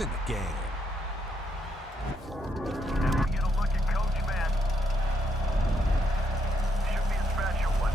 It's in the game. Never get a look at Coach Man. Should be a special one.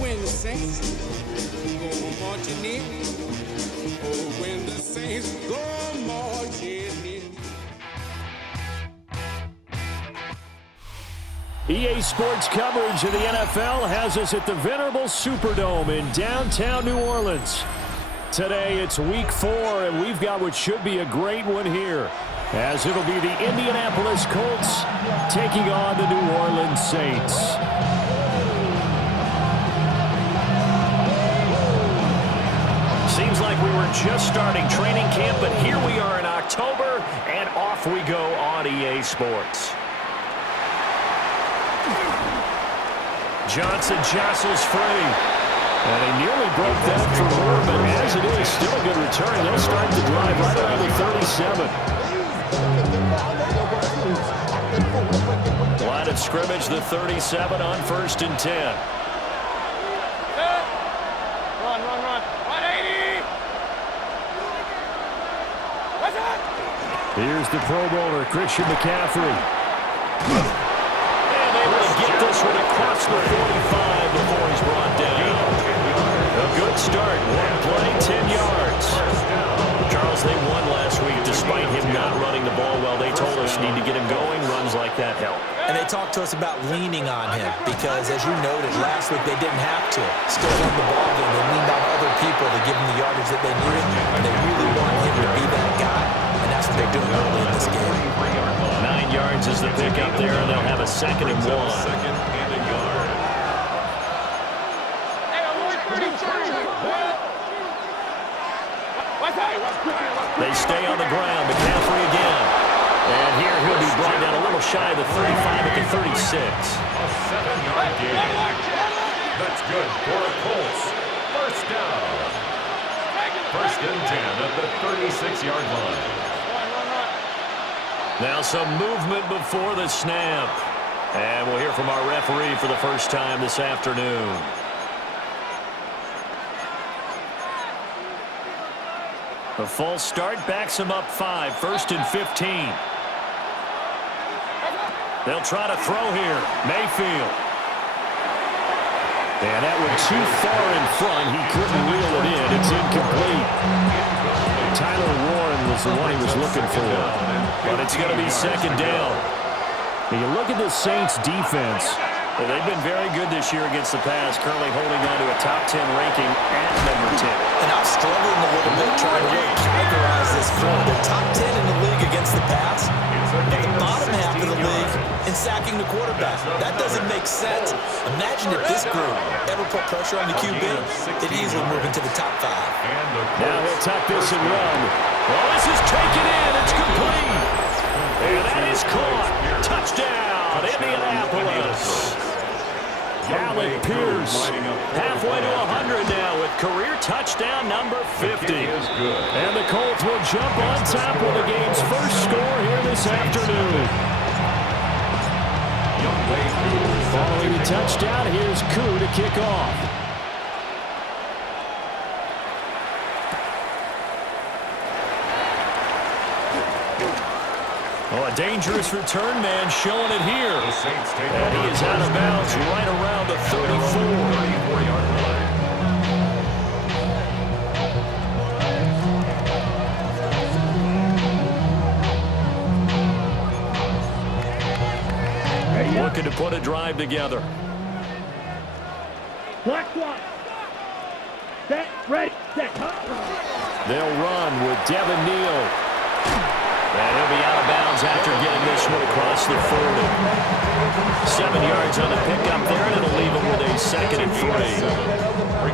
When the saints go marching in, oh, when the saints go marching in. EA Sports coverage of the NFL has us at the venerable Superdome in downtown New Orleans. Today it's week 4, and we've got what should be a great one here, as it'll be the Indianapolis Colts taking on the New Orleans Saints. Seems like we were just starting training camp, but here we are in October, and off we go on EA Sports. Johnson jostles free. And he nearly broke that for more, but as it is, still a good return. They'll start the drive right around the 37. Line of scrimmage, the 37 on 1st and 10. Run. 180. What's that? Here's the Pro Bowler, Christian McCaffrey. And able to get this one across the 45 before he's brought down. A good start. One play, 10 yards. Charles, they won last week despite him not running the ball well. They told us need to get him going. Runs like that help. And they talked to us about leaning on him because, as you noted, last week they didn't have to. Still won the ball game. They leaned on other people to give them the yardage that they needed. And they really want him to be that guy. And that's what they're doing early in this game. 9 yards is the pick up there, and they'll have a 2nd and 1. They stay on the ground. McCaffrey again. And here he'll be brought down a little shy of the 35 at the 36. A 7-yard gain. That's good for the Colts. First down. 1st and 10 at the 36-yard line. Now some movement before the snap. And we'll hear from our referee for the first time this afternoon. The false start backs him up 5. 1st and 15. They'll try to throw here. Mayfield. And that went too far in front. He couldn't reel it in. It's incomplete. Tyler Warren was the one he was looking for. But it's going to be 2nd down. When you look at the Saints defense, they've been very good this year against the pass, currently holding on to a top 10 ranking at number 10. And I'm struggling a little bit trying to really categorize this core. They're top 10 in the league against the pass, but the bottom half of the league in sacking the quarterback. That doesn't make sense. Imagine if this group ever put pressure on the QB, they'd easily move into the top 5. Now he'll tuck this and run. Well, this is taken in. It's complete. And that is caught. Touchdown, Indianapolis. Alec Pierce, halfway to 100 now with career touchdown number 50. And the Colts will jump on top with the game's first score here this afternoon. Following the touchdown, here's Koo to kick off. Oh, a dangerous return man showing it here. And he is out of bounds right around the 34-yard line. Looking to put a drive together. Black one. Set, ready, set. They'll run with Devin Neal. And he'll be out of bounds after getting this one across the 40. 7 yards on the pickup there, and it'll leave him with a 2nd and 3.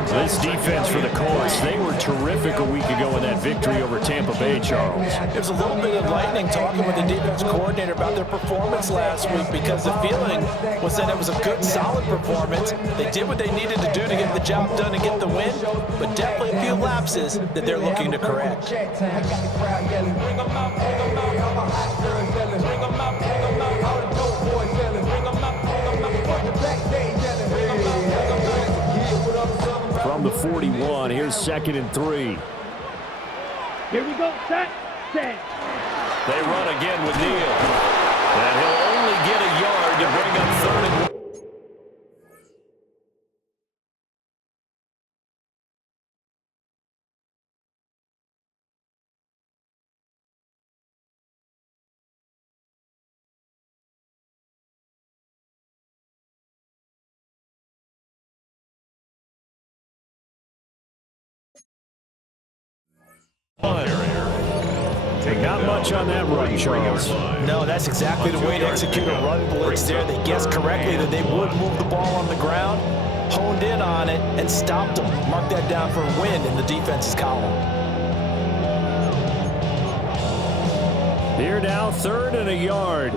This defense for the Colts, they were terrific a week ago in that victory over Tampa Bay, Charles. It was a little bit enlightening talking with the defense coordinator about their performance last week because the feeling was that it was a good, solid performance. They did what they needed to do to get the job done and get the win, but definitely a few lapses that they're looking to correct. From the 41, here's 2nd and 3. Here we go, set. They run again with Neal. And he'll only get a yard to bring up 3rd and 1. Not much on that run, Charles. No, that's exactly the way to execute a run blitz there. They guessed correctly that they would move the ball on the ground, honed in on it, and stopped them. Mark that down for a win in the defense's column. Here now, 3rd and a yard.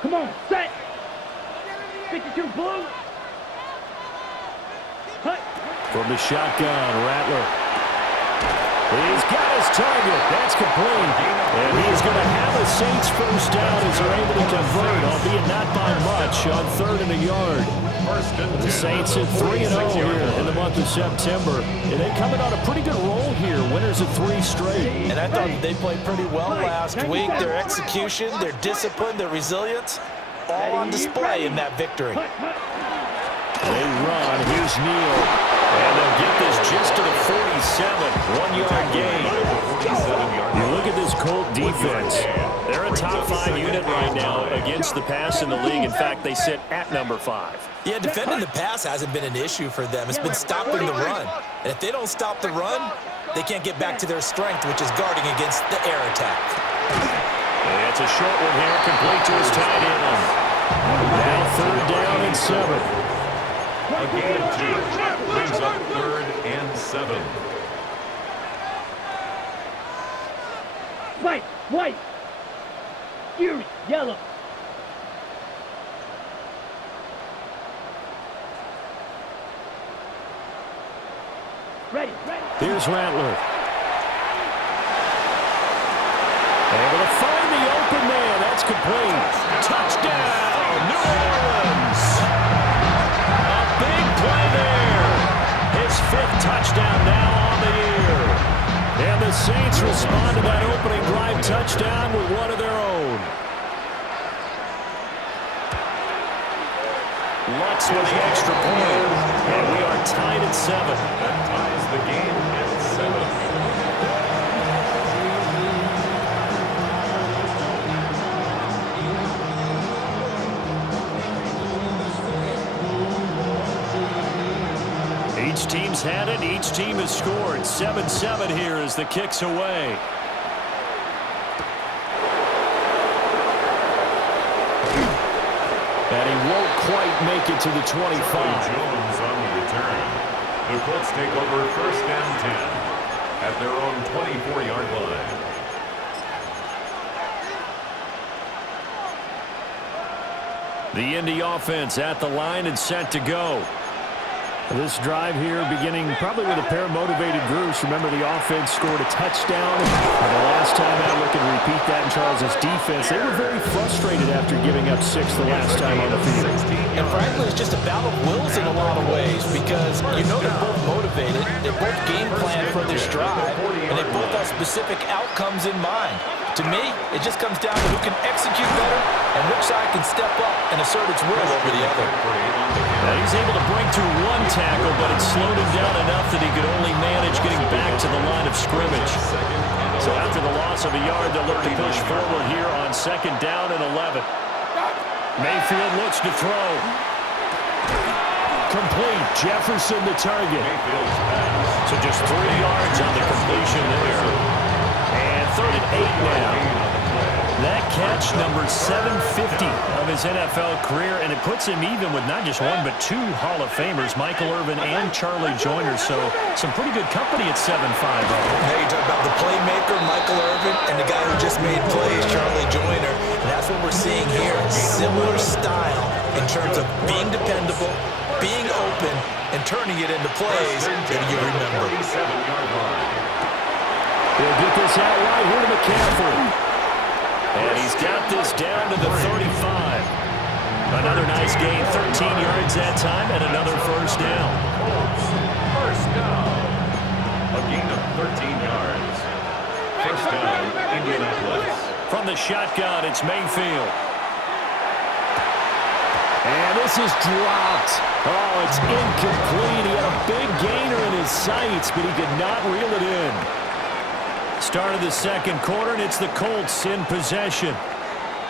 Come on, set. 52 blue. From the shotgun, Rattler. He's got his target. That's complete. And he's going to have a Saints first down as they're able to convert, albeit not by much, on 3rd and a yard. The Saints at 3-0 here in the month of September. And they coming on a pretty good roll here. Winners of 3 straight. And I thought they played pretty well last week. Their execution, their discipline, their resilience, all on display in that victory. They run. Here's Neal. And they'll get this just to the 47. 1-yard gain. You look at this Colt defense. They're a top 5 unit right now against the pass in the league. In fact, they sit at number 5. Yeah, defending the pass hasn't been an issue for them. It's been stopping the run. And if they don't stop the run, they can't get back to their strength, which is guarding against the air attack. It's a short one here, complete to his tight end. Now 3rd down and 7. A gain of 2 brings up 3rd and 7. White. Fury, yellow. Ready. Here's Rattler. Able to find the open man. That's complete. Touchdown, New Orleans. A big play there. His 5th touchdown now on the year. And the Saints respond to that opening drive touchdown with one of their own. Lutz with the extra point. And we are tied at 7. That ties the game at 7. Each team's had it. Each team has scored. 7-7 here as the kick's away. And he won't quite make it to the 25. Jones on the return. The Colts take over 1st and 10 at their own 24-yard line. The Indy offense at the line and set to go. This drive here beginning probably with a pair of motivated groups. Remember, the offense scored a touchdown. And the last time out, we can repeat that in Charles' defense. They were very frustrated after giving up 6 the last time on the field. And frankly, it's just a battle of wills in a lot of ways because you know they're both motivated. They both game plan for this drive, and they both have specific outcomes in mind. To me, it just comes down to who can execute better and which side can step up and assert its will over the other. Now he's able to break through 1 tackle, but it slowed him down enough that he could only manage getting back to the line of scrimmage. So after the loss of a yard, they'll look to push forward here on 2nd down and 11. Mayfield looks to throw. Complete. Jefferson the target. So just 3 yards on the completion there. And 3rd and 8 now. That catch, number 750 of his NFL career, and it puts him even with not just 1 but 2 Hall of Famers, Michael Irvin and Charlie Joyner. So some pretty good company at 7'5". Hey, you talk about the playmaker, Michael Irvin, and the guy who just made plays, Charlie Joyner. And that's what we're seeing here. Similar style in terms of being dependable, being open, and turning it into plays that you remember. He'll get this out wide here to McCaffrey. And he's got this down to the 35. Another nice gain, 13 yards that time, and another first down. First down. A gain of 13 yards. First down, Indianapolis. From the shotgun, it's Mayfield. And this is dropped. Oh, it's incomplete. He had a big gainer in his sights, but he could not reel it in. Start of the 2nd quarter, and it's the Colts in possession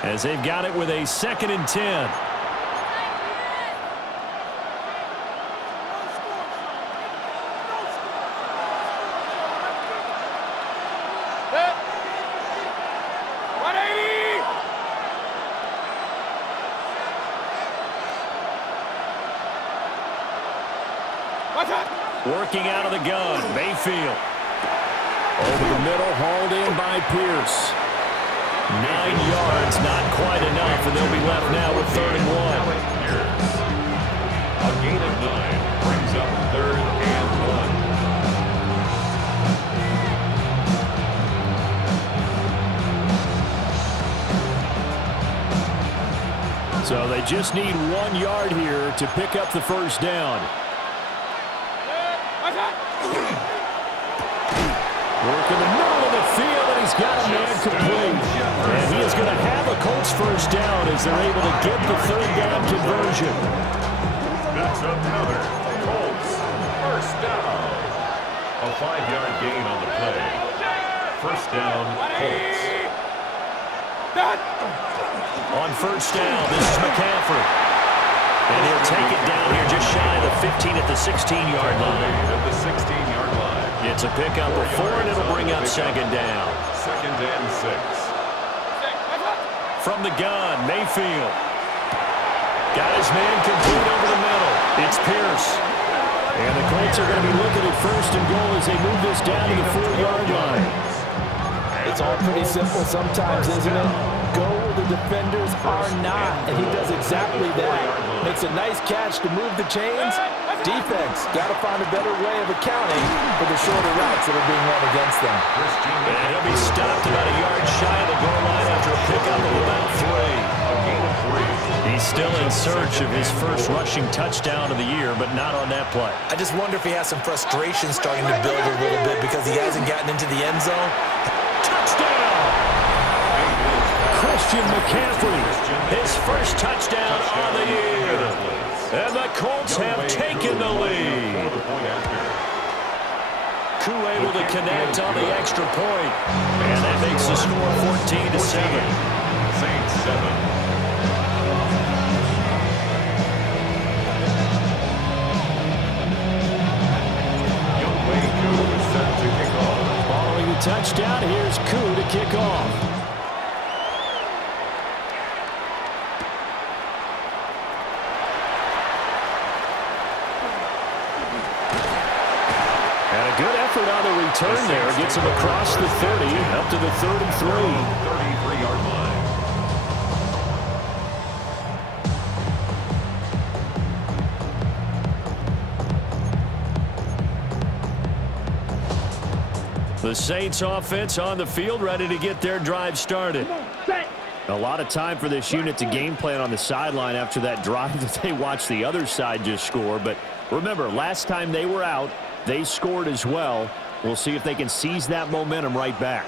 as they've got it with a 2nd and 10. Working out of the gun, Mayfield. Over the middle, hauled in by Pierce. 9 yards, not quite enough, and they'll be left now with 3rd and 1. A gain of 9 brings up 3rd So they just need 1 yard here to pick up the first down. Work in the middle of the field, and he's got a man complete. And he is going to have a Colts first down as they're able to get the third down conversion. That's another Colts first down. A 5-yard gain on the play. First down, Colts. On first down, this is McCaffrey. And he'll take it down here just shy of the 15 at the 16-yard line. At the 16-yard line. It's a pickup of 4, and it'll bring up second down. Second and 6. From the gun, Mayfield. Got his man complete over the middle. It's Pierce. And the Colts are going to be looking at first and goal as they move this down to the 4-yard line. It's all pretty simple sometimes, isn't it? Go where the defenders are not, and he does exactly that. Makes a nice catch to move the chains. Defense got to find a better way of accounting for the shorter routes that are being run against them. And he'll be stopped about a yard shy of the goal line after a pickup of about 3. He's still in search of his first rushing touchdown of the year, but not on that play. I just wonder if he has some frustration starting to build a little bit because he hasn't gotten into the end zone. Touchdown! Christian McCaffrey, his first touchdown on the year. And the Colts have taken the lead. Koo able to connect on the extra point. And that makes the score 14-7. Saints 7. Following the touchdown, here's Koo to kick off. And a good effort on the return there. Gets him across the 30, up to the 33. 33-yard line. The Saints offense on the field, ready to get their drive started. A lot of time for this unit to game plan on the sideline after that drive that they watched the other side just score. But remember, last time they were out, they scored as well. We'll see if they can seize that momentum right back.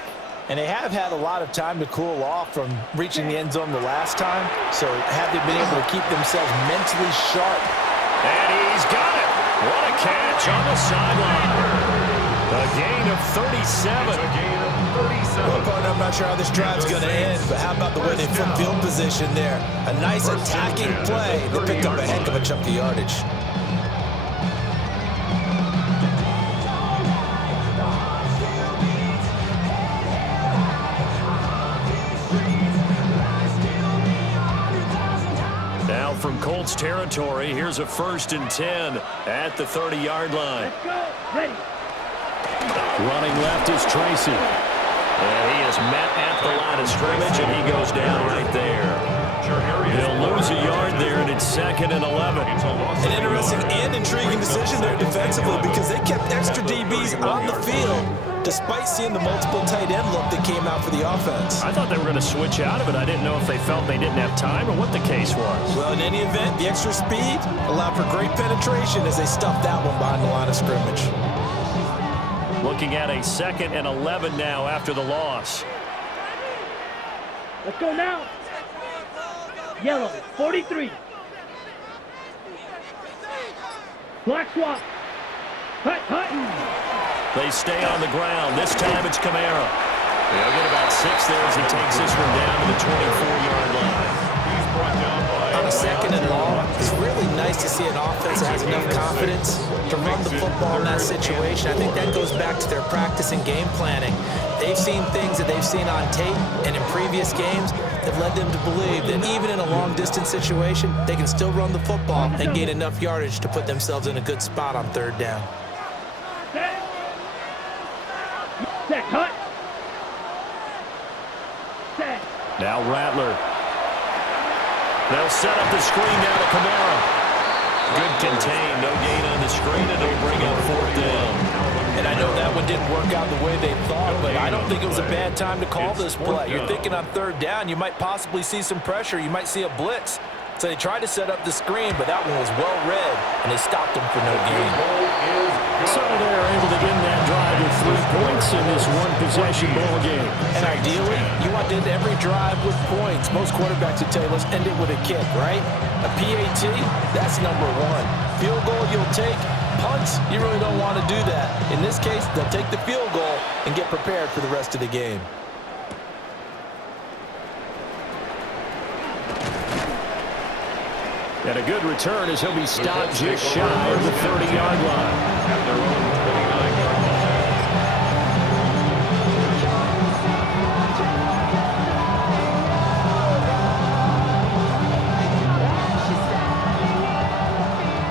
And they have had a lot of time to cool off from reaching the end zone the last time. So have they been able to keep themselves mentally sharp? And he's got it. What a catch on the sideline. A gain of 37. Well, partner, I'm not sure how this drive's going to end, but how about the way they flip field position there? A nice attacking play. They picked up a heck of a chunk of yardage. Now from Colts territory, here's a 1st and 10 at the 30-yard line. Let's go. Ready. Running left is Tracy. And he is met at the line of scrimmage, and he goes down right there. He'll lose a yard there, and it's 2nd and 11. An interesting and intriguing decision there defensively because they kept extra DBs on the field despite seeing the multiple tight end look that came out for the offense. I thought they were going to switch out of it. I didn't know if they felt they didn't have time or what the case was. Well, in any event, the extra speed allowed for great penetration as they stuffed that one behind the line of scrimmage. Looking at a 2nd and 11 now after the loss. Let's go now. Yellow, 43. Black swap. Hut, hut. They stay on the ground. This time it's Kamara. They'll get about 6 there as he takes this one down to the 24-yard line. He's brought down by On a 2nd and long, it's really nice to see an offense that has enough confidence to run the football in that situation. I think that goes back to their practice and game planning. They've seen things that they've seen on tape and in previous games that led them to believe that even in a long-distance situation, they can still run the football and gain enough yardage to put themselves in a good spot on 3rd down. Set, hut. Set. Now Rattler. They'll set up the screen now to Kamara. Good contain, no gain on the screen, and they'll bring up 4th down. And I know that one didn't work out the way they thought, but I don't think it was a bad time to call this play. You're thinking on 3rd down, you might possibly see some pressure. You might see a blitz. So they tried to set up the screen, but that one was well read, and they stopped them for no gain. So they're able to end that drive with 3 points in this one-possession ball game. And ideally, you want to end every drive with points. Most quarterbacks would tell you, let's end it with a kick, right? A PAT, that's number 1. Field goal you'll take. Punts, you really don't want to do that. In this case, they'll take the field goal and get prepared for the rest of the game. And a good return as he'll be stopped just shy of the 30-yard line. At their own 29-yard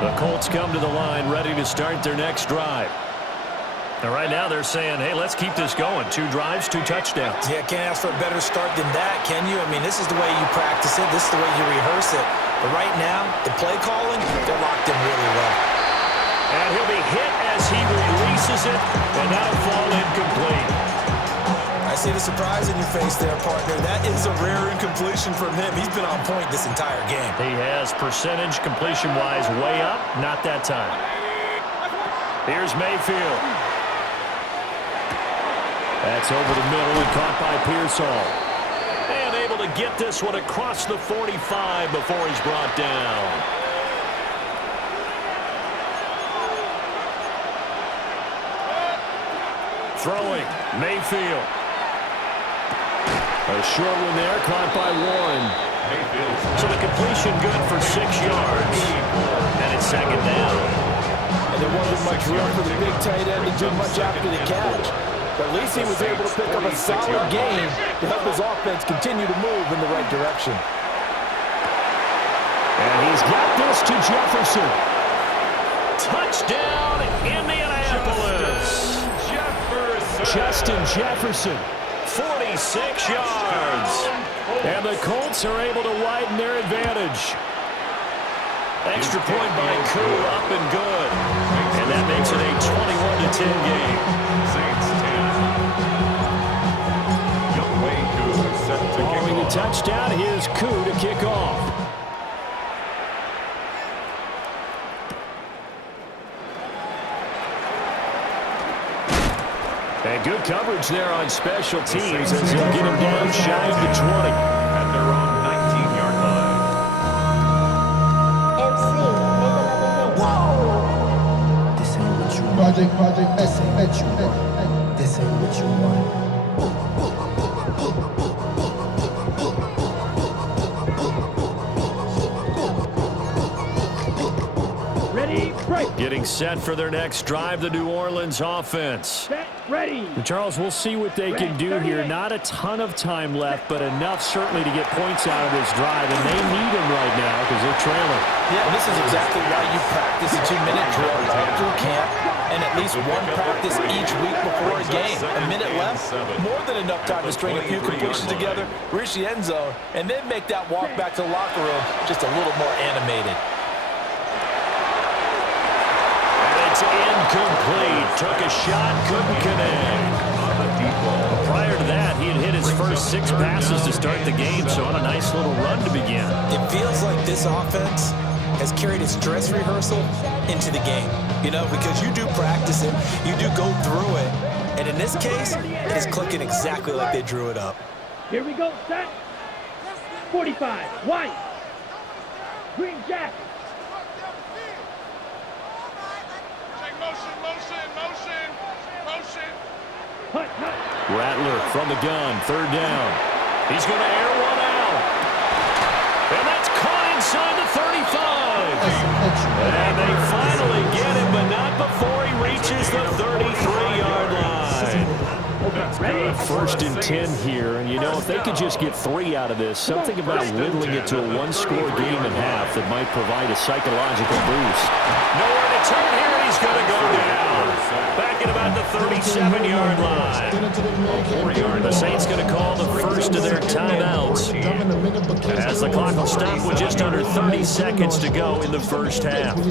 line. The Colts come to the line ready to start their next drive. And right now they're saying, hey, let's keep this going. 2 drives, 2 touchdowns. Yeah, can't ask for a better start than that, can you? I mean, this is the way you practice it. This is the way you rehearse it. But right now, the play calling, they're locked in really well. And he'll be hit as he releases it, and that'll fall incomplete. I see the surprise in your face there, partner. That is a rare incompletion from him. He's been on point this entire game. He has percentage completion-wise way up, not that time. Here's Mayfield. That's over the middle and caught by Pearsall. And able to get this one across the 45 before he's brought down. Throwing, Mayfield. A short one there, caught by Warren. So the completion good for 6 yards. And it's second down. And there wasn't much room for the big tight end to do much after the catch. But at least he was able to pick up a solid gain to help his offense continue to move in the right direction. And he's got this to Jefferson. Touchdown, Indianapolis. Justin Jefferson, 46 yards. And the Colts are able to widen their advantage. Extra point by Koo, up and good. And that makes it a 21-10 game. Saints 10. Young Wayne Koo set to kick Following the off. touchdown, here's Koo to kick off. And good coverage there on special teams as he'll get him down shy of the 20. At their own 19-yard line. This ain't what you want. Project, this ain't what you want. This ain't what you want. Ready, break. Getting set for their next drive, the New Orleans offense. Set, ready. And Charles, we'll see what they can do here. Not a ton of time left, but enough certainly to get points out of this drive, and they need them right now because they're trailing. Yeah, this is exactly why you practice a 2-minute drill all through camp and at least one practice each week before a game. A minute left, more than enough time to string a few completions together, reach the end zone, and then make that walk back to the locker room just a little more animated. It's incomplete. Took a shot, couldn't connect. Prior to that, he had hit his first 6 passes to start the game, so on a nice little run to begin. It feels like this offense has carried its dress rehearsal into the game. You know, because you do practice it, you do go through it, and in this case, it is clicking exactly like they drew it up. Here we go, set. 45, white. Green jacket. Hut, hut. Rattler from the gun, 3rd down. He's going to air one out. And that's caught inside the 35. And they finally get him, but not before he reaches the 33-yard line. Ready. 1st and 10 here, and you know, if they could just get 3 out of this, something about whittling it to a 1-score game and a half that might provide a psychological boost. Nowhere to turn here, he's going to go down. Back at about the 37-yard line. The Saints going to call the first of their timeouts. As the clock will stop with just under 30 seconds to go in the first half. You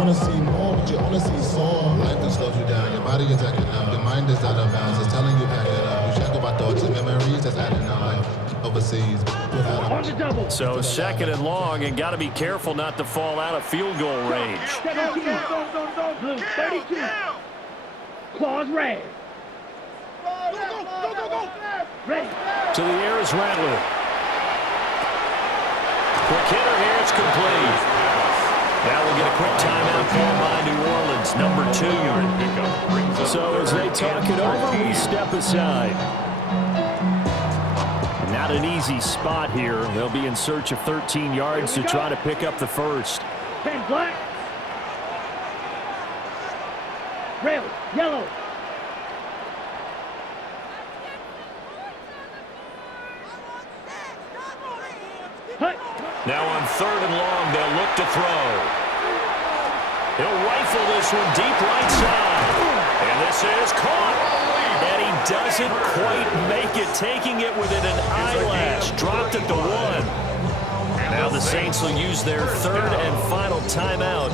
want to see more, but you only see some. Life that slows you down, your body is acting up, your mind is out of bounds, it's telling you back it up. You check about thoughts and memories that's adding up. overseas without On the double. So second and long, and got to be careful not to fall out of field goal range. 17, blue, 32. Claws red. Go. Ready. To the air is Rattler. Quick hitter here, it's complete. Now we'll get a quick timeout called by New Orleans, number 2. So as they talk it over, we step aside. Not an easy spot here. They'll be in search of 13 yards to try to pick up the first. 10 black. Red, yellow. Hut. Now on third and long, they'll look to throw. He'll rifle this one deep right side. And this is caught. And he doesn't quite make it, taking it within an eyelash. Dropped at the 1. Now the Saints will use their third and final timeout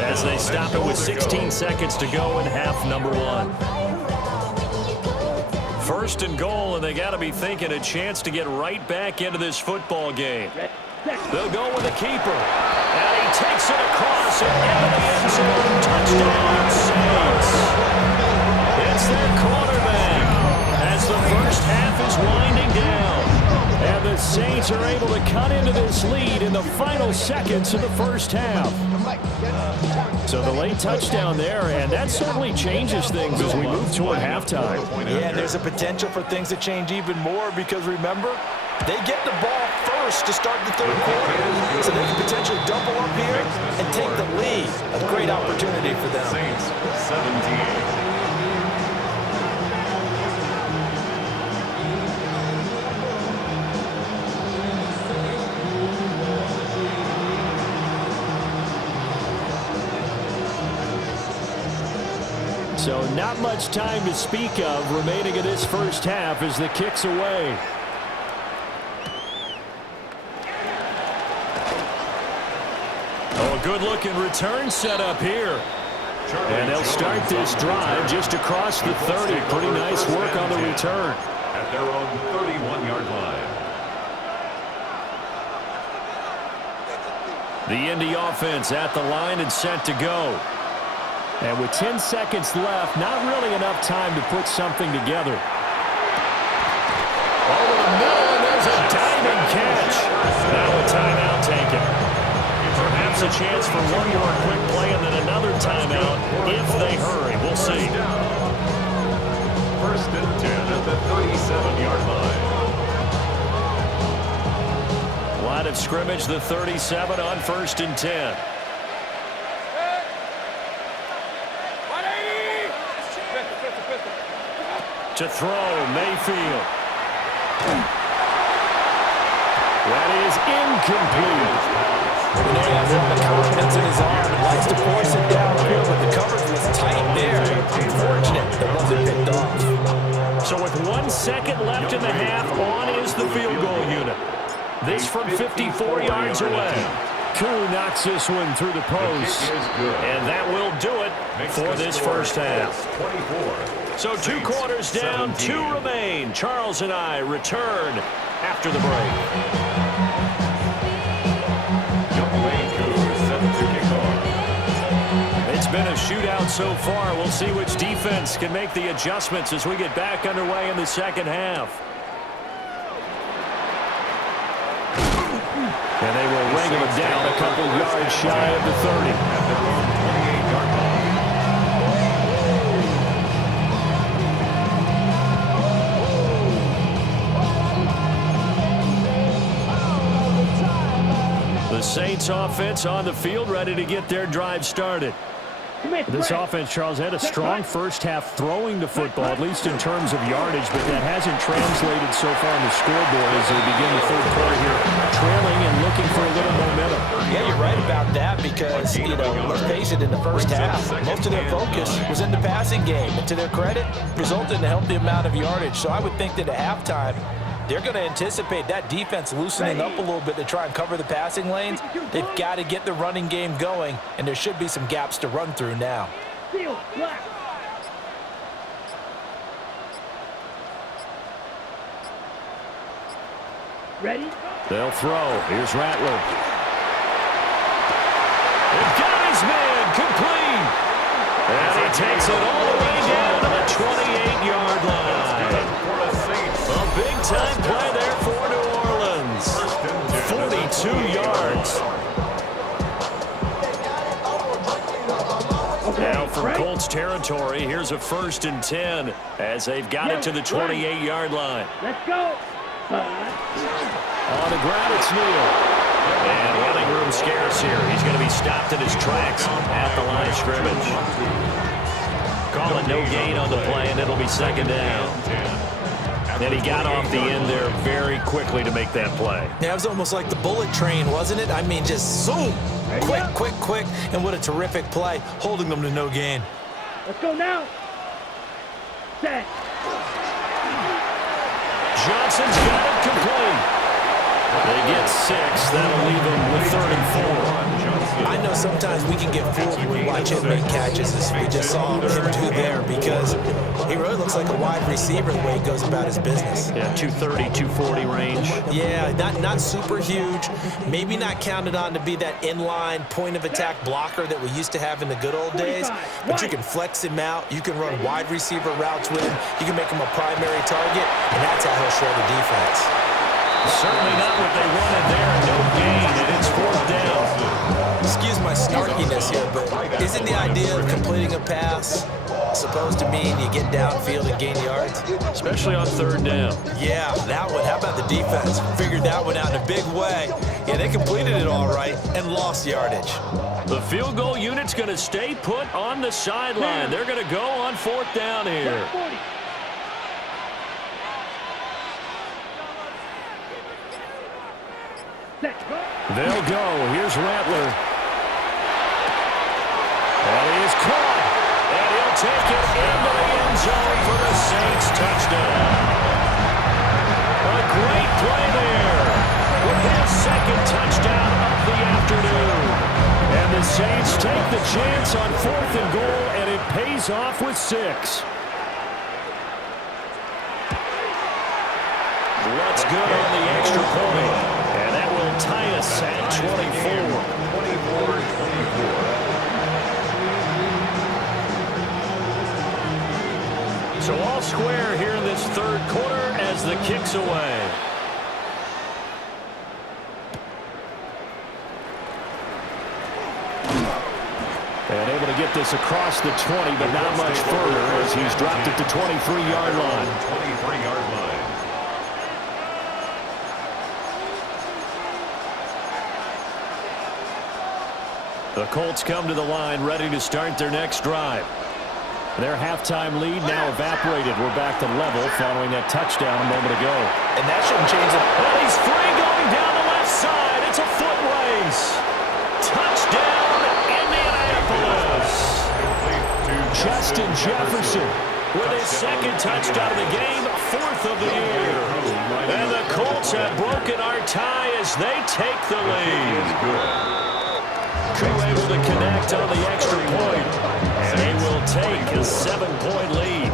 as they stop it with 16 seconds to go in half number 1. First and goal, and they got to be thinking a chance to get right back into this football game. They'll go with the keeper. And he takes it across and into the end zone. Touchdown, Saints. It's their quarterback as the first half is winding down. And the Saints are able to cut into this lead in the final seconds of the first half. So the late touchdown there, and that certainly changes things as we move toward halftime. Yeah, there's a potential for things to change even more because, remember, they get the ball first to start the third quarter. So they can potentially double up here and take the lead. A great opportunity for them. Saints 17. So not much time to speak of remaining in this first half as the kick's away. Oh, a good-looking return set up here. And they'll start this drive just across the 30. Pretty nice work on the return. At their own 31-yard line. The Indy offense at the line and set to go. And with 10 seconds left, not really enough time to put something together. Over the middle, and there's a diving catch. Now a timeout taken. Perhaps a chance for one more quick play and then another timeout if they hurry. We'll see. First and 10 at the 37-yard line. Line of scrimmage, the 37 on first and 10. To throw, Mayfield. That is incomplete. He has a lot of confidence in his arm and likes to force it downfield, but the coverage was tight there. Unfortunate that wasn't picked off. So with 1 second left in the half, on is the field goal unit. This from 54 yards away. Koo knocks this one through the post. And that will do it for this first half. 24. So 2 quarters down, 2 remain. Charles and I return after the break. It's been a shootout so far. We'll see which defense can make the adjustments as we get back underway in the second half. And they will wrangle it down a couple yards shy of the 30. The Saints offense on the field, ready to get their drive started. This offense, Charles, had a strong first half throwing the football, at least in terms of yardage, but that hasn't translated so far on the scoreboard as they begin the third quarter here, trailing and looking for a little momentum. Yeah, you're right about that because, let's face it, in the first half, most of their focus was in the passing game. And to their credit, resulted in a healthy amount of yardage. So I would think that at halftime, they're going to anticipate that defense loosening up a little bit to try and cover the passing lanes. They've got to get the running game going, and there should be some gaps to run through now. Ready? They'll throw. Here's Rattler. It got his man complete. And he takes it all the way down to the 28-yard line. A big-time play there for New Orleans. 42 yards. Now from Colts territory, here's a 1st and 10 as they've got it to the 28-yard line. Let's go. On the ground, it's Neal. And running room scarce here. He's going to be stopped in his tracks at the line of scrimmage. Call it no gain on the play, and it'll be 2nd down. And he got off the end there very quickly to make that play. Yeah, it was almost like the bullet train, wasn't it? I mean, just zoom. Quick, quick, quick. And what a terrific play, holding them to no gain. Let's go now. Set. Johnson's got it complete. They get 6. That'll leave them with 3rd and 4. I know sometimes we can get fooled when we watch him make catches, as we just saw him do there, because he really looks like a wide receiver the way he goes about his business. Yeah, 230, 240 range. Yeah, not super huge. Maybe not counted on to be that inline point-of-attack blocker that we used to have in the good old days, but you can flex him out. You can run wide receiver routes with him. You can make him a primary target, and that's how he'll shred the defense. Certainly not what they wanted there. No gain, and it's 4th down. Excuse my snarkiness here, but isn't the idea of completing a pass supposed to mean you get downfield and gain yards? Especially on 3rd down. Yeah, that one. How about the defense? Figured that one out in a big way. Yeah, they completed it all right and lost yardage. The field goal unit's going to stay put on the sideline. They're going to go on 4th down here. They'll go. Here's Rattler. And he is caught. And he'll take it into the end zone for the Saints touchdown. A great play there with his 2nd touchdown of the afternoon. And the Saints take the chance on 4th and goal, and it pays off with 6. What's good on the extra point? And that will tie us at 24. So all square here in this 3rd quarter as the kick's away. And able to get this across the 20, but not much further as he's dropped it to 23-yard line. 23-yard line. The Colts come to the line ready to start their next drive. Their halftime lead now evaporated. We're back to level following that touchdown a moment ago. And that shouldn't change it. And he's free going down the left side. It's a foot race. Touchdown, Indianapolis. Justin Jefferson with his 2nd touchdown of the game, 4th of the year. And the Colts have broken our tie as they take the lead. Koo able to connect on the extra point, and they will take a 7-point lead.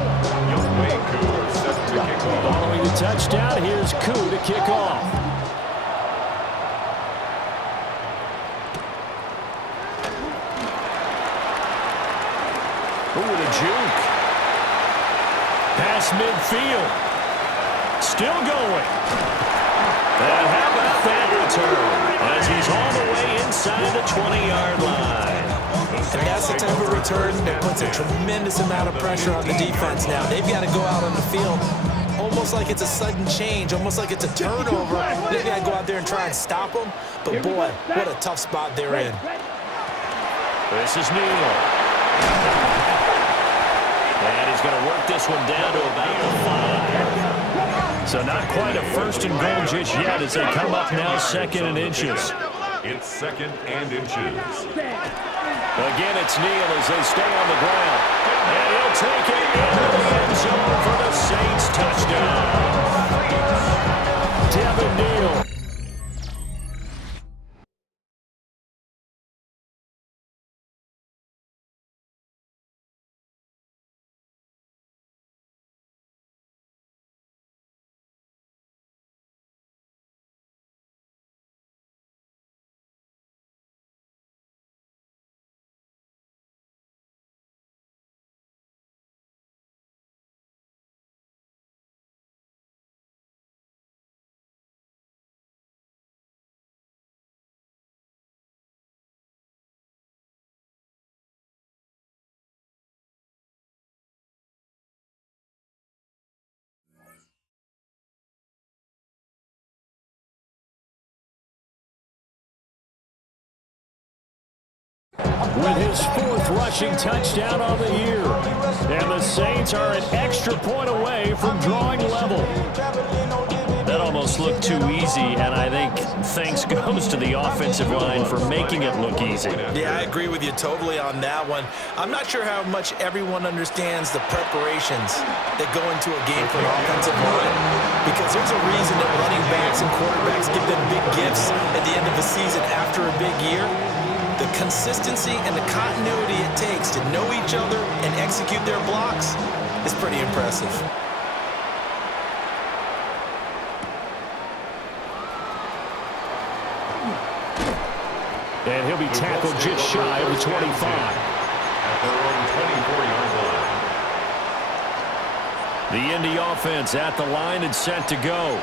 Following the touchdown, here's Koo to kick off. Ooh, the juke. Pass midfield. Still going. And how about that return? As he's all the way inside the 20-yard line. And that's the type of return that puts a tremendous amount of pressure on the defense now. They've got to go out on the field almost like it's a sudden change, almost like it's a turnover. They've got to go out there and try and stop them. But, boy, what a tough spot they're in. This is Neal. And he's going to work this one down to about the 5. So not quite a 1st and goal just yet as they come up now 2nd and inches. It's 2nd and inches. Again, it's Neal as they stay on the ground. And he'll take it into the end zone for the Saints touchdown. Devin Neal. with his 4th rushing touchdown on the year. And the Saints are an extra point away from drawing level. That almost looked too easy, and I think thanks goes to the offensive line for making it look easy. Yeah, I agree with you totally on that one. I'm not sure how much everyone understands the preparations that go into a game for an offensive line, because there's a reason that running backs and quarterbacks give them big gifts at the end of the season after a big year. The consistency and the continuity it takes to know each other and execute their blocks is pretty impressive. And he'll be tackled just shy of the 25. At their own 24-yard line. The Indy offense at the line and set to go.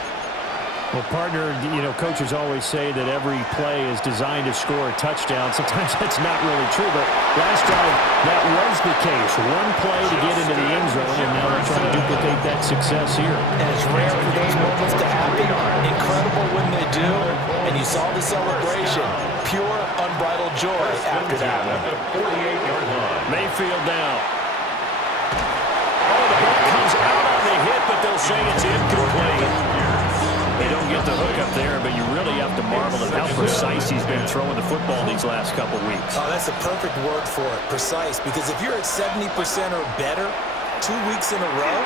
Well, partner, coaches always say that every play is designed to score a touchdown. Sometimes that's not really true, but last drive, that was the case. One play to get into the end zone, and now they're trying to duplicate that success here. And it's rare for those moments to happen. Incredible when they do, and you saw the celebration. Pure, unbridled joy after that one. 48-yard line. Mayfield down. Oh, the ball comes out on the hit, but they'll say it's incomplete. They don't get the hook up there, but you really have to marvel at how precise he's been throwing the football these last couple weeks. Oh, that's the perfect word for it, precise, because if you're at 70% or better 2 weeks in a row,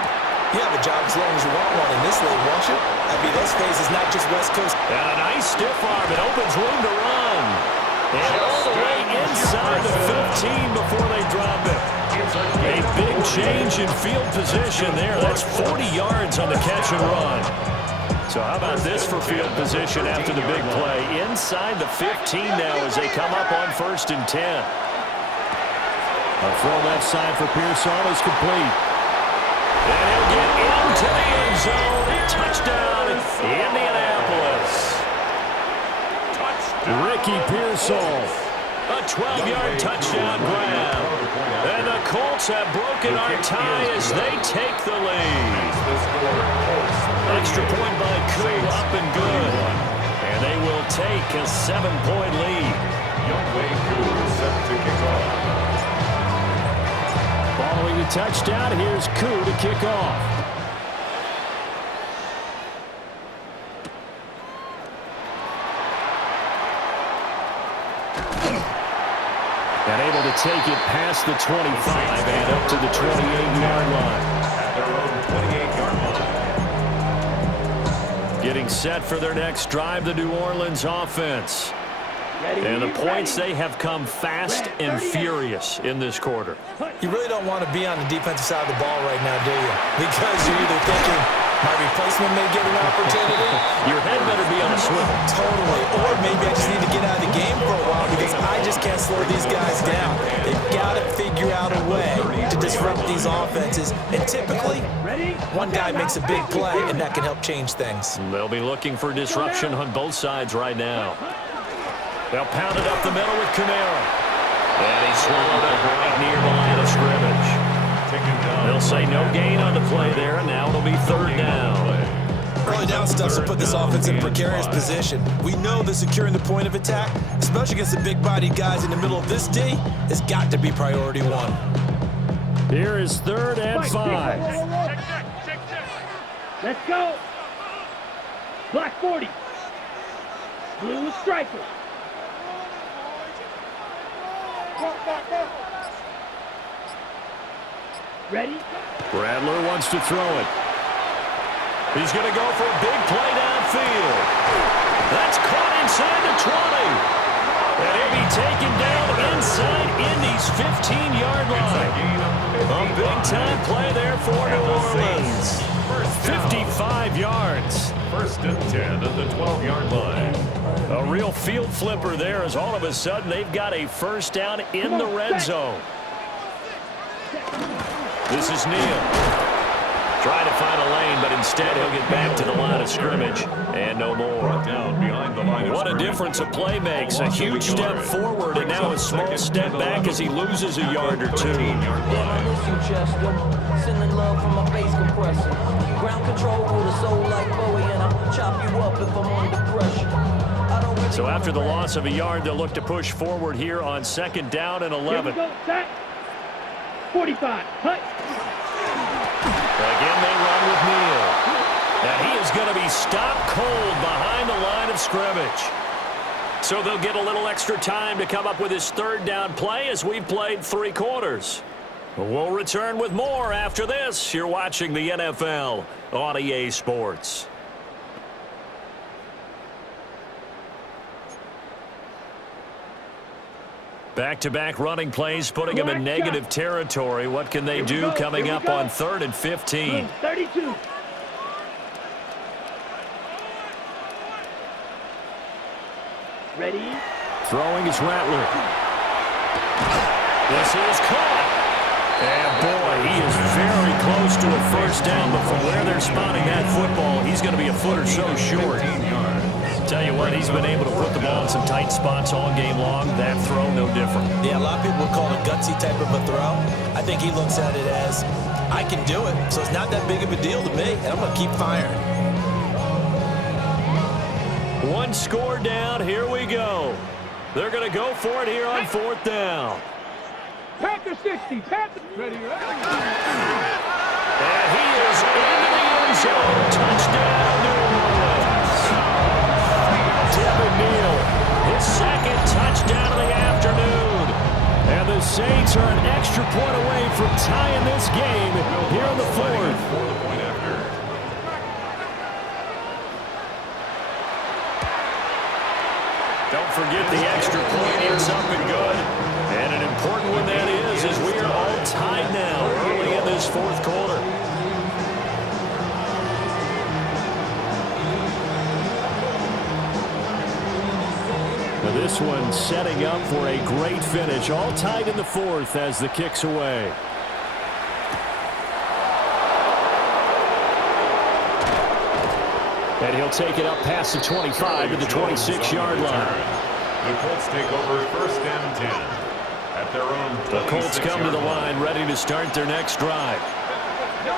you have a job as long as you want one in this league, won't you? I mean, those phases, not just West Coast. And a nice stiff arm. It opens room to run. And all the way inside the 15 before they drop it. A big change in field position there. That's 40 yards on the catch and run. So how about this for field position after the big play? Inside the 15 now as they come up on 1st and 10. A throw left side for Pearson is complete. And he'll get into the end zone. Touchdown, Indianapolis. Ricky Pearsall, a 12-yard touchdown grab. And the Colts have broken our tie as they take the lead. Extra point by Koo, up and good. And they will take a 7-point lead. Youngway Koo set to kick off. Following the touchdown, here's Koo to kick off. And able to take it past the 25 and up to the 28-yard line. At their own 28-yard line. Getting set for their next drive, the New Orleans offense. And the points, they have come fast and furious in this quarter. You really don't want to be on the defensive side of the ball right now, do you? Because you're either thinking, my replacement may get an opportunity. Your head better be on a swivel. Totally. Or maybe I just need to get out of the game for a while because I just can't slow these guys down. They've got to figure out a way to disrupt these offenses. And typically, one guy makes a big play, and that can help change things. They'll be looking for disruption on both sides right now. They'll pound it up the middle with Kamara. And he swallowed up right near the line of scrimmage. They'll say no gain on the play there, and now it'll be 3rd down. Early down stuff to put this offense in a precarious position. We know that securing the point of attack, especially against the big-bodied guys in the middle of this D, has got to be priority 1. Here is 3rd and 5. Let's go. Black 40. Blue striker. Ready? Rattler wants to throw it. He's going to go for a big play downfield. That's caught inside the 20. And he'll be taken down inside Indy's 15-yard line. A big-time play there for New Orleans. 55 yards. 1st and 10 at the 12-yard line. A real field flipper there as all of a sudden they've got a 1st down in the red zone. This is Neal. Trying to find a lane, but instead he'll get back to the line of scrimmage. And no more. Down behind the line of what a difference a play makes. A huge step forward and now a small step back as he loses a yard or two. Sending love from my bass compressor. Ground control with a soul like Bowie, and I'll chop you up if I'm under pressure. So after the loss of a yard, they'll look to push forward here on 2nd down and 11. Here we go, set. 45, cut. Again, they run with Neal. And he is going to be stopped cold behind the line of scrimmage. So they'll get a little extra time to come up with his 3rd down play as we've played 3 quarters. We'll return with more after this. You're watching the NFL on EA Sports. Back-to-back running plays, putting them in negative territory. What can they do coming up on 3rd and 15? 32. Ready? Throwing is Rattler. This is caught. And boy, he is very close to a 1st down, but from where they're spotting that football, he's going to be a foot or so short. Tell you what, he's been able to put the ball in some tight spots all game long. That throw, no different. Yeah, a lot of people would call it a gutsy type of a throw. I think he looks at it as, I can do it, so it's not that big of a deal to me, and I'm going to keep firing. 1 score down, here we go. They're going to go for it here on 4th down. Packer 60, Packer. Ready, And he is into the end zone. Touchdown, New Orleans. Devin Neal, his 2nd touchdown of the afternoon. And the Saints are an extra point away from tying this game here in the 4th. Don't forget the extra point here, something good. And an important one that is, as we are all tied now early in this 4th quarter. Now this one setting up for a great finish. All tied in the 4th as the kick's away. And he'll take it up past the 25 to the 26-yard line. The Colts take over 1st and 10 at their own. The Colts come to the line ready to start their next drive.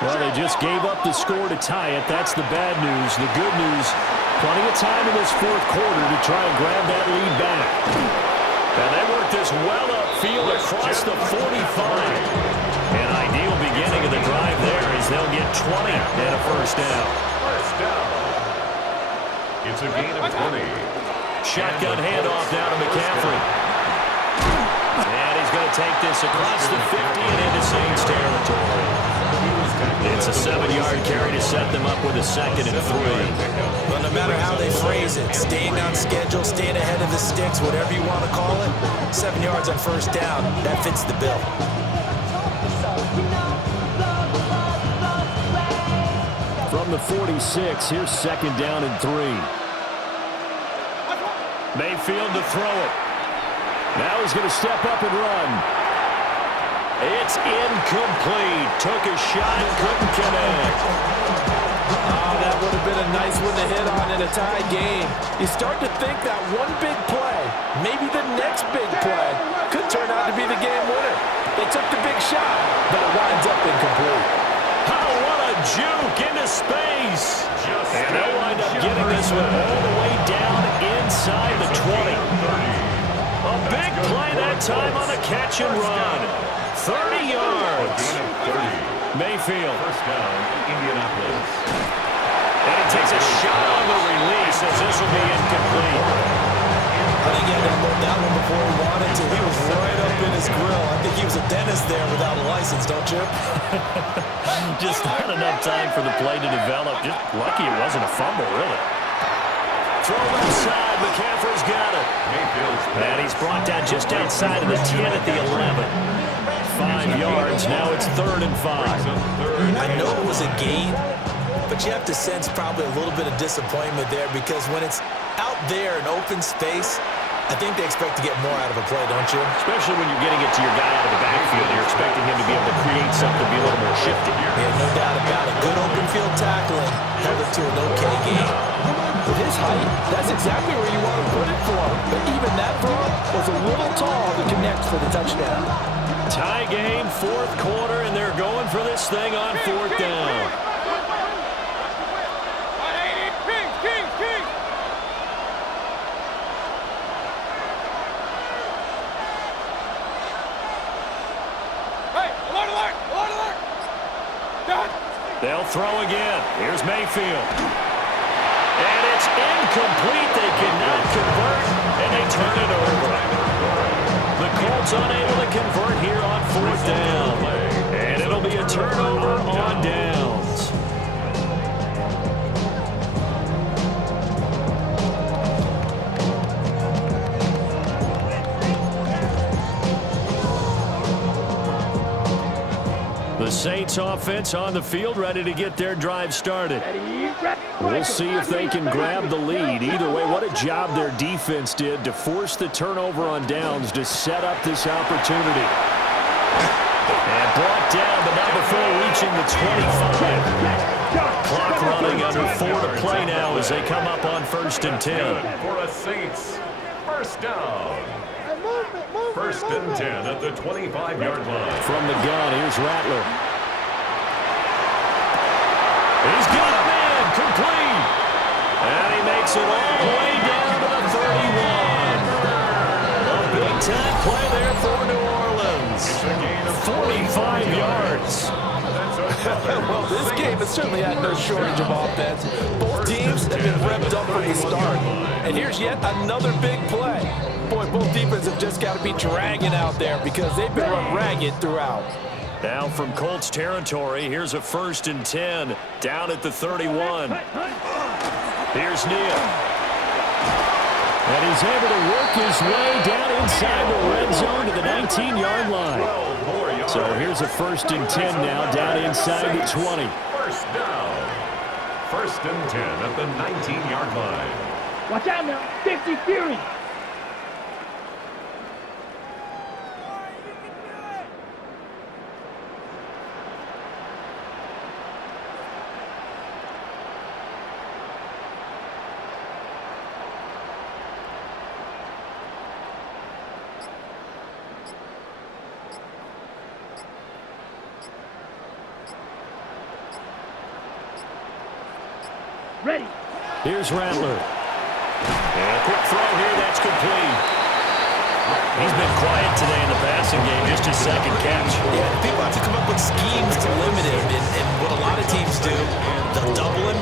Well, they just gave up the score to tie it. That's the bad news. The good news, plenty of time in this 4th quarter to try and grab that lead back. And they work this well upfield across the 45. An ideal beginning of the drive there as they'll get 20 and a 1st down. First down. It's a gain of 20. Shotgun handoff down to McCaffrey. And he's going to take this across the 50 and into Saints territory. It's a 7-yard carry to set them up with a 2nd and 3. Well, no matter how they phrase it, staying on schedule, staying ahead of the sticks, whatever you want to call it, 7 yards on 1st down, that fits the bill. From the 46, here's 2nd down and 3. Mayfield to throw it. Now he's going to step up and run. It's incomplete. Took a shot, couldn't connect. Oh, that would have been a nice one to hit on in a tie game. You start to think that one big play, maybe the next big play, could turn out to be the game winner. They took the big shot, but it winds up incomplete. Oh, what a juke into space. And they'll wind up getting this one all the way down inside the 20. A big play that time on a catch and run. 30 yards. Mayfield. First down, Indianapolis. And he takes a shot on the release as this will be incomplete. I think he had to unload that one before he wanted to. He was right up in his grill. I think he was a dentist there without a license, don't you? Just not enough time for the play to develop. Just lucky it wasn't a fumble, really. Throw left side. McCaffrey's got it. And he's brought down just outside of the 10 at the 11. 5 yards. Now it's 3rd and 5. I know it was a gain, but you have to sense probably a little bit of disappointment there because when it's out there in open space, I think they expect to get more out of a play, don't you? Especially when you're getting it to your guy out of the backfield. You're expecting him to be able to create something, be a little more shifty. Yeah, no doubt about it. Good open field tackling held it to an okay game. With his height, that's exactly where you want to put it for him. But even that throw was a little tall to connect for the touchdown. Tie game, 4th quarter, and they're going for this thing on 4th down. They'll throw again. Here's Mayfield. And it's incomplete. They cannot convert, and they turn it over. The Colts unable to convert here on 4th down. And it'll be a turnover on downs. The Saints offense on the field, ready to get their drive started. We'll see if they can grab the lead. Either way, what a job their defense did to force the turnover on downs to set up this opportunity. And brought down, but not before reaching the 25. Clock running under 4 to play now as they come up on 1st and 10. For a Saints, first down. 1st and 10 at the 25-yard line. From the gun, here's Rattler. He's got a man, complete. And he makes it all the way down to the 31. A big-time play there for New Orleans. 45 yards. Well, this game has certainly had no shortage of offense. Both teams have been revved up from the start. And here's yet another big play. Boy, both defenses have just got to be dragging out there because they've been run ragged throughout. Now from Colts territory, here's a 1st and 10 down at the 31. Here's Neal. And he's able to work his way down inside the red zone to the 19-yard line. So here's a 1st and 10 now down inside the 20. First down. 1st and 10 at the 19-yard line. Watch out now. 50 Fury. Ready. Here's Rattler. And a quick throw here, that's complete. He's been quiet today in the passing game, just his 2nd catch. Yeah, people have to come up with schemes to limit him, and what a lot of teams do, they'll double him,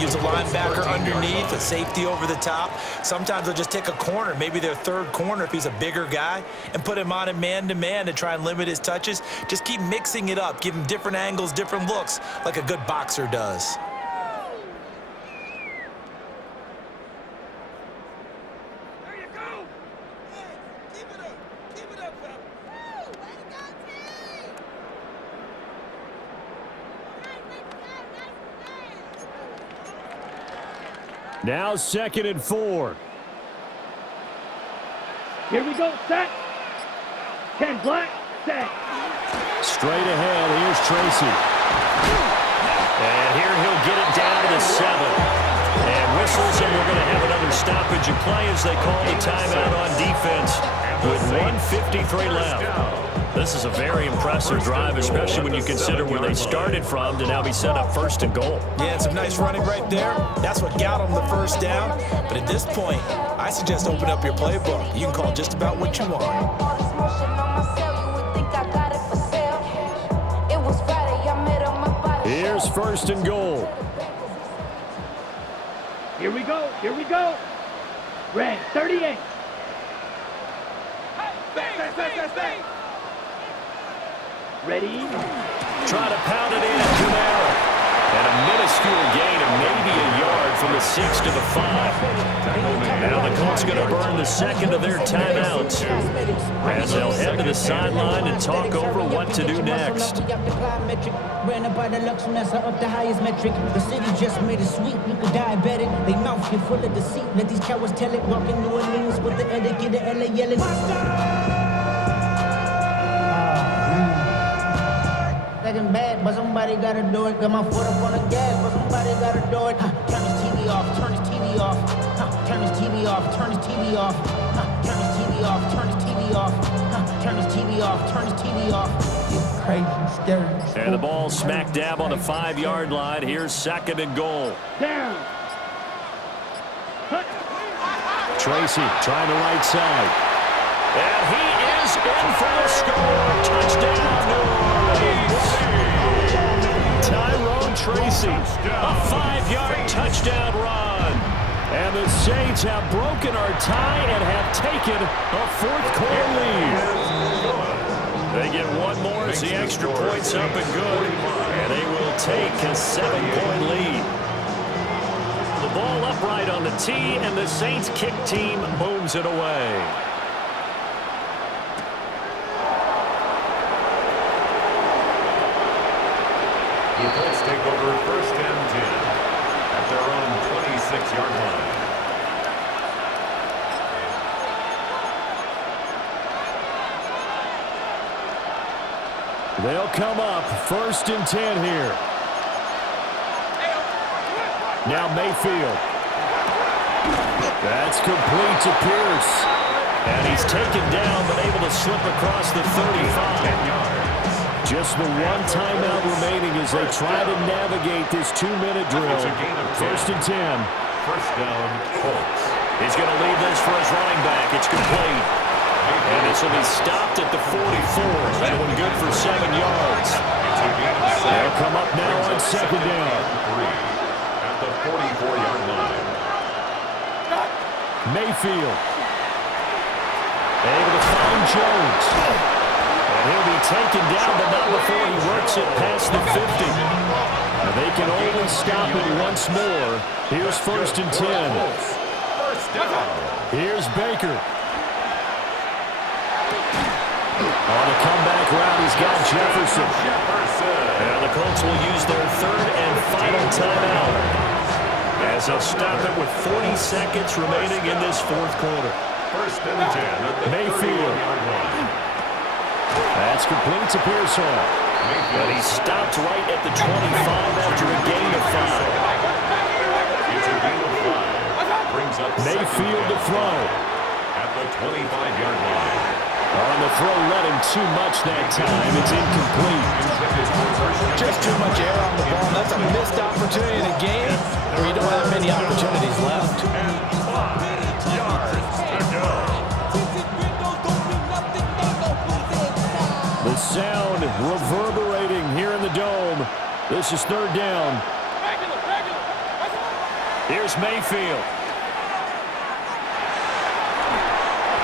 use a linebacker underneath, a safety over the top. Sometimes they'll just take a corner, maybe their 3rd corner if he's a bigger guy, and put him on a man-to-man to try and limit his touches. Just keep mixing it up, give him different angles, different looks, like a good boxer does. Now 2nd and 4. Here we go. Set. 10 black. Set. Straight ahead. Here's Tracy. And here he'll get it down to the 7. And whistles, and we're going to have another stoppage of play as they call the timeout on defense with 1:53 left. This is a very impressive drive, especially when you consider where they started from to now be set up 1st and goal. Yeah, some nice running right there. That's what got them the 1st down. But at this point, I suggest open up your playbook. You can call just about what you want. Here's 1st and goal. Here we go. Here we go. Red 38. Ready? Try to pound it in, Camara. And a minuscule gain of maybe a yard from the 6 to the 5. Now the Colts going to burn the 2nd of their timeouts as they'll head to the sideline and talk over what to do next. Ran up by the Lux Mesa up the highest metric. The city just made it sweet. You could diabetic. They mouth get full of deceit. Let these cowards tell it. Walking New Orleans with the etiquette, the LA yelling. Second bad, but somebody gotta do it. Got my foot up on the gas, but somebody gotta do it. Turn his TV off, turn his TV off. Turn his TV off, turn his TV off. Turn his TV off, turn his TV off. Turn his TV off, turn his TV off. It's crazy, scary. And the ball smack dab on the 5-yard line. Here's 2nd and goal. Down. Tracy trying the right side. And he is in for the score. Touchdown, New Orleans. Tyrone Tracy. A 5-yard touchdown run. And the Saints have broken our tie and have taken a fourth-quarter lead. They get one more as the extra point's up and good. And they will take a 7-point lead. The ball upright on the tee, and the Saints kick team booms it away. The Colts take over first and 10 at their own 26-yard line. They'll come up first and 10 here. Now Mayfield. That's complete to Pierce. And he's taken down but able to slip across the 35. Just the one timeout remaining as they try to navigate this 2-minute drill. First and 10. First down, Colts. He's going to leave this for his running back. It's complete. And this will be stopped at the 44. That one good for 7 yards. They'll come up now on second down. At the 44-yard line. Mayfield. Able to find Jones. And he'll be taken down, but not before he works it past the 50. Now they can only stop it once more. Here's first and 10. First down. Here's Baker. On a comeback route, he's got Jefferson. And the Colts will use their third and final timeout as they'll stop it with 40 seconds remaining in this fourth quarter. First and 10 at the Mayfield. That's complete to Pearsall. And he stopped right at the 25 after a gain of 5. It's a gain of 5. Brings up Mayfield to throw. At the 25-yard line. On the throw, led him too much that time. It's incomplete. Just too much air on the ball. That's a missed opportunity in a game where you don't have many opportunities left. And 5 yards to go. The sound reverberating here in the dome. This is third down. Here's Mayfield.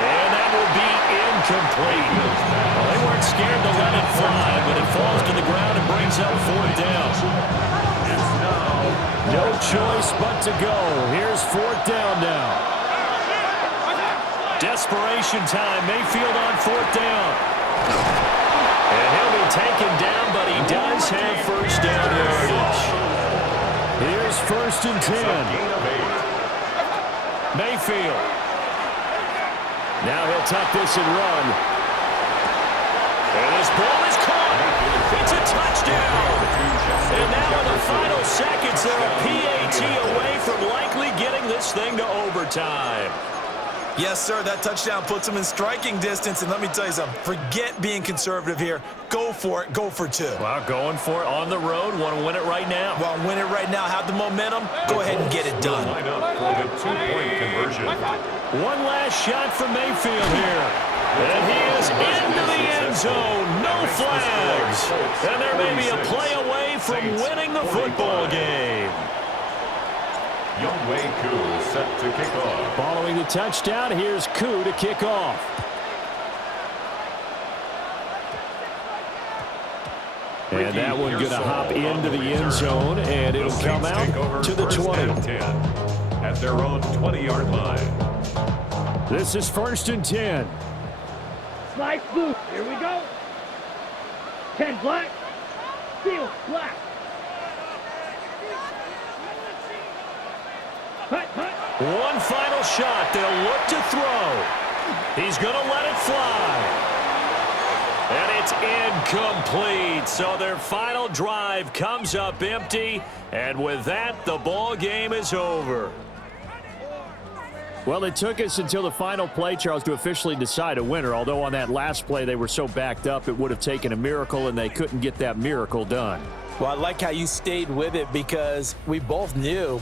And that will be incomplete. Well, they weren't scared to let it fly, but it falls to the ground and brings up fourth down. It's now No choice but to go. Here's fourth down now. Desperation time. Mayfield on fourth down. And he'll be taken down, but he does have first down yardage. Here's first and 10. Mayfield. Now he'll tuck this and run. And this ball is caught. It's a touchdown. And now in the final seconds, they're a PAT away from likely getting this thing to overtime. Yes, sir, that touchdown puts them in striking distance. And let me tell you something, forget being conservative here. Go for it, go for 2. Well, going for it on the road. Want to win it right now? Well, win it right now, have the momentum, go ahead and get it done. line up for the 2-point conversion. One last shot from Mayfield here. And he is into the end zone. No flags. And there may be a play away from winning the football game. Youngwei Koo set to kick off. Following the touchdown, here's Koo to kick off. And that one going to hop into the end zone, and it'll come out to the 20. At their own 20-yard line. This is first and 10. Slice blue. Here we go. 10 black. Steel black. Hut, hut. One final shot. They'll look to throw. He's going to let it fly. And it's incomplete. So their final drive comes up empty. And with that, the ball game is over. Well, it took us until the final play, Charles, to officially decide a winner. Although on that last play they were so backed up, it would have taken a miracle, and they couldn't get that miracle done. Well, I like how you stayed with it because we both knew